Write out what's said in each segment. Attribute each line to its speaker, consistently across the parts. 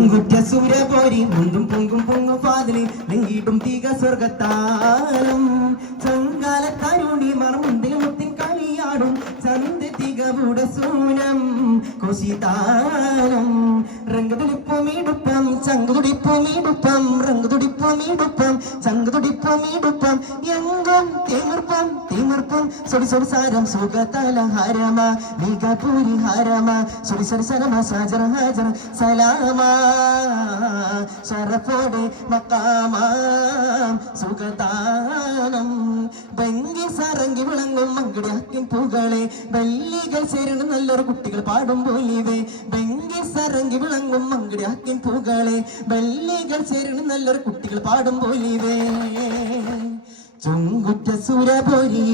Speaker 1: സൂര്യപോരി മുണ്ടും പൊങ്കും പൊങ്ങും നെങ്കിടും തീക സ്വർഗത്താലും ചങ്കാലക്കാരുണി മറമുന്തിൽ മുത്തിൻ കളിയാടും ചന്ത തികവുടെ സൂനം കൊശിതാനം. രംഗതുടിപ്പുമീടുപ്പം ചങ്കുതുടിപ്പുമീടുപ്പം രംഗതുടിപ്പുമീടുപ്പം ചങ്കുതുടിപ്പുമീടുപ്പം. എങ്കും തിമിർപ്പം തിമിർപ്പം. സൊടി സൊടി സാരം സുഖതലഹാരമ. മികപൂരി ഹാരമ. സൊടി സൊടി സരമ സാജറ ഹാജറ സലാമ. ശരഫോടെ മക്കാമാം. സുഖതാനം ബംഗി സറങ്ങി വിളങ്ങും മങ്കിടിയാക്കിൻ പൂകളെ ബല്ലികൾ ചേരുന്ന നല്ലൊരു കുട്ടികൾ പാടുമ്പോൾ ഇവേ ഭംഗി സറങ്ങി വിളങ്ങും മങ്കിടിയാക്കിൻ പൂകളെ ബല്ലികൾ ചേരുന്ന നല്ലൊരു കുട്ടികൾ പാടുമ്പോൾ ഇവേ ചുങ്കുറ്റ സുരപൊരി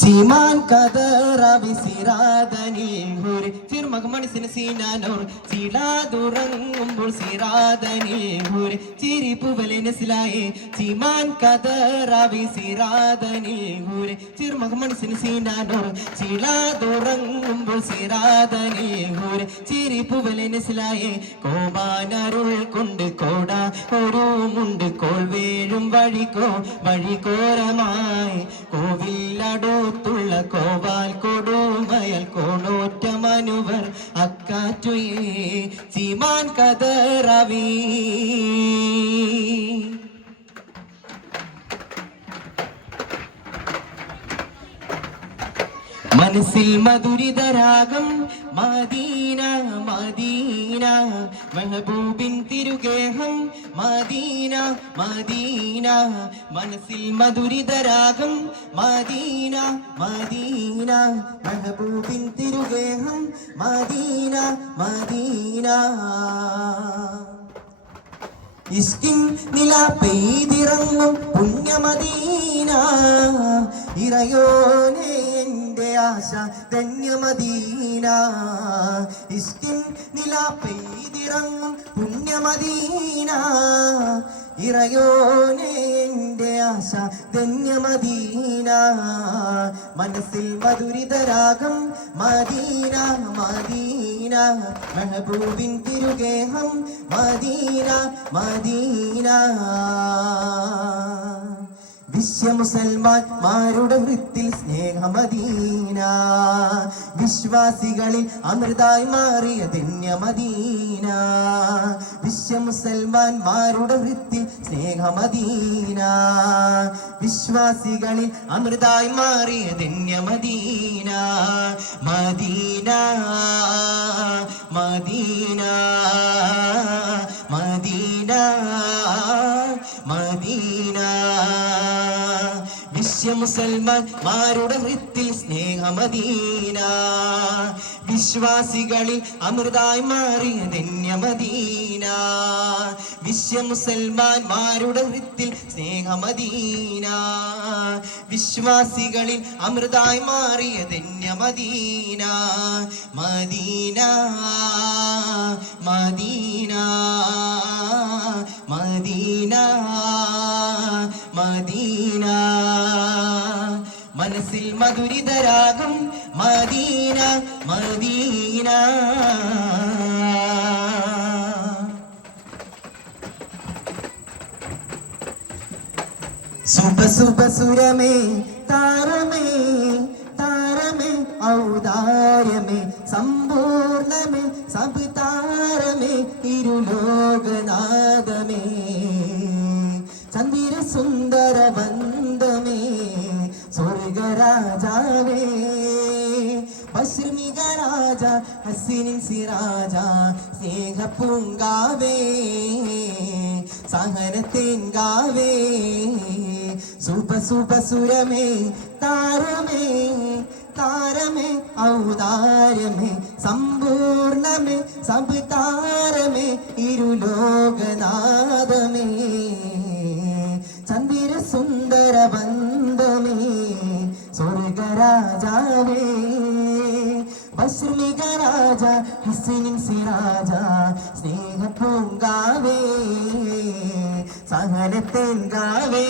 Speaker 1: ചീമാൻ കതറവി സിറാദനിൽ ഹൂർ ചിർമക മനസ്സിന് സീനാനോർ ചീലാതുറങ്ങുമ്പോൾ സിറാദനിൽ ഹൂർ ചിരിപ്പുവലെ നസിലായേ ചീമാൻ കതറവി സിറാദനിൽ ഹൂർ ചിർമക മനസ്സിന് സീനാനോർ ചീലാതുറങ്ങുമ്പോൾ സിറാദനിൽ ഹൂർ ചിരിപ്പുവലെ നസിലായേ കോമാനരുൾ കൊണ്ട് കോട ഒരു മുണ്ട് കോൾ വേഴും വഴിക്കോ വഴിക്കോരമായി. കോവിലടുത്തുള്ള കോവാൽ കൊടുമയൽ കോണോറ്റ മനുവർ അക്കാറ്റുയേ സീമാൻ കതറവി മനസ്സിൽ മധുരിതരാഗം മദീന മദീന മെഹബൂബിൻ തിരുഗേഹം മദീന മദീന. മനസ്സിൽ മധുരിതരാഗം. Medina Medina. മെഹബൂബിൻ തിരുഗേഹം. Medina Medina. ഇസ്കിൻ നില പെയ്തിറങ്ങും പുണ്യമദീന. ഇറയോനെ എന്റെ ആശ ധന്യമദീന. ഇസ്കിൻ നില പെയ്തിറങ്ങും പുണ്യമദീന. ഇറയോനെ ആശ ധന്യമദീന. മനസ്സിൽ മധുരിതരാഗം മദീന മദീന. മെഹബൂബിൻ തിരുഗേഹം മദീന മദീന. വിശ്വ മുസൽമാന്മാരുടെ വൃത്തിൽ സ്നേഹമദീന. വിശ്വാസികളിൽ അമൃതായി മാറിയ ധന്യമദീന. വിശ്വ മുസൽമാന്മാരുടെ വൃത്തിൽ സ്നേഹമദീന. വിശ്വാസികളിൽ അമൃതായി മാറിയ ധന്യമദീന. Medina Medina. മദീന മുസൽമാന്മാരുടെ വൃത്തിൽ സ്നേഹമദീന. വിശ്വാസികളിൽ അമൃതായി മാറിയ ധന്യമദീന. വിശ്വ മുസൽമാന്മാരുടെ വൃത്തിൽ സ്നേഹമദീന. വിശ്വാസികളിൽ അമൃതായി മാറിയ ധന്യമദീന. Medina Medina Medina Medina. മനസ്സിൽ മധുരിതരാകും മദീന മദീന. സുബ സുബ സുരമേ താരമേ താരമേ ഔദാരമേ സമ്പൂർണമേ സബ് താരമേ ഇരുലോകനാഥമേ ചന്ദിര സുന്ദര ബന്ധമേ സ്വർഗരാജാവേ. പശ്ചിമിക രാജ ഹസിനിൻ സിരാജ സ്നേഹ പൂങ്കാവേ സഹനത്തേൻകാവേ. സൂപ സൂപ സുരമേ താരമേ താരമേ ഔദാരമേ സമ്പൂർണമേ സബ് താരമേ ഇരുലോകനാഥമേ. രാജ ഹസിനിൻ സിരാജ സ്നേഹ പൂങ്കാവേ സഹനത്തേങ്കാവേ